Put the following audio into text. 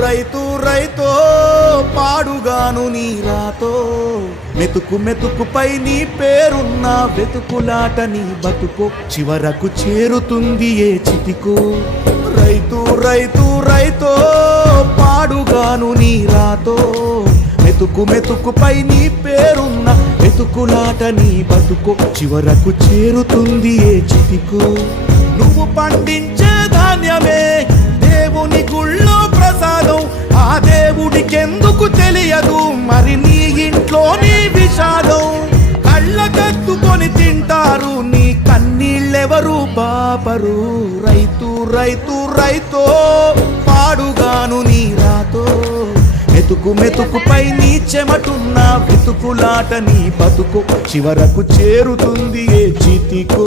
రైతు రైతో పాడుగాను నీ రాతో మెతుకు మెతుకుపై నీ పేరున్న వెతుకులాట నీ బతుకో చివరకు చేరుతుంది ఏ చితికో రైతు రైతు రైతో పాడుగాను నీ రాతో మెతుకు మెతుకుపై నీ పేరున్న వెతుకులాట నీ బతుకో చివరకు చేరుతుంది ఏ చితికో నువ్వు పండించే ధాన్యమే దేవుని గుళ్ళో ప్రసాదం ఆ దేవుడికెందుకు తెలియదు మరి నీ ఇంట్లో నీ విషాదం కళ్ళకత్తుకొని తింటారు నీ కన్నీళ్ళెవరు పాపరు రైతు రైతు రైతో పాడుగాను నీ రాతో మెతుకు మెతుకుపై నీ చెమటున్న వెతుకులాట నీ బతుకు చివరకు చేరుతుంది ఏ చితికో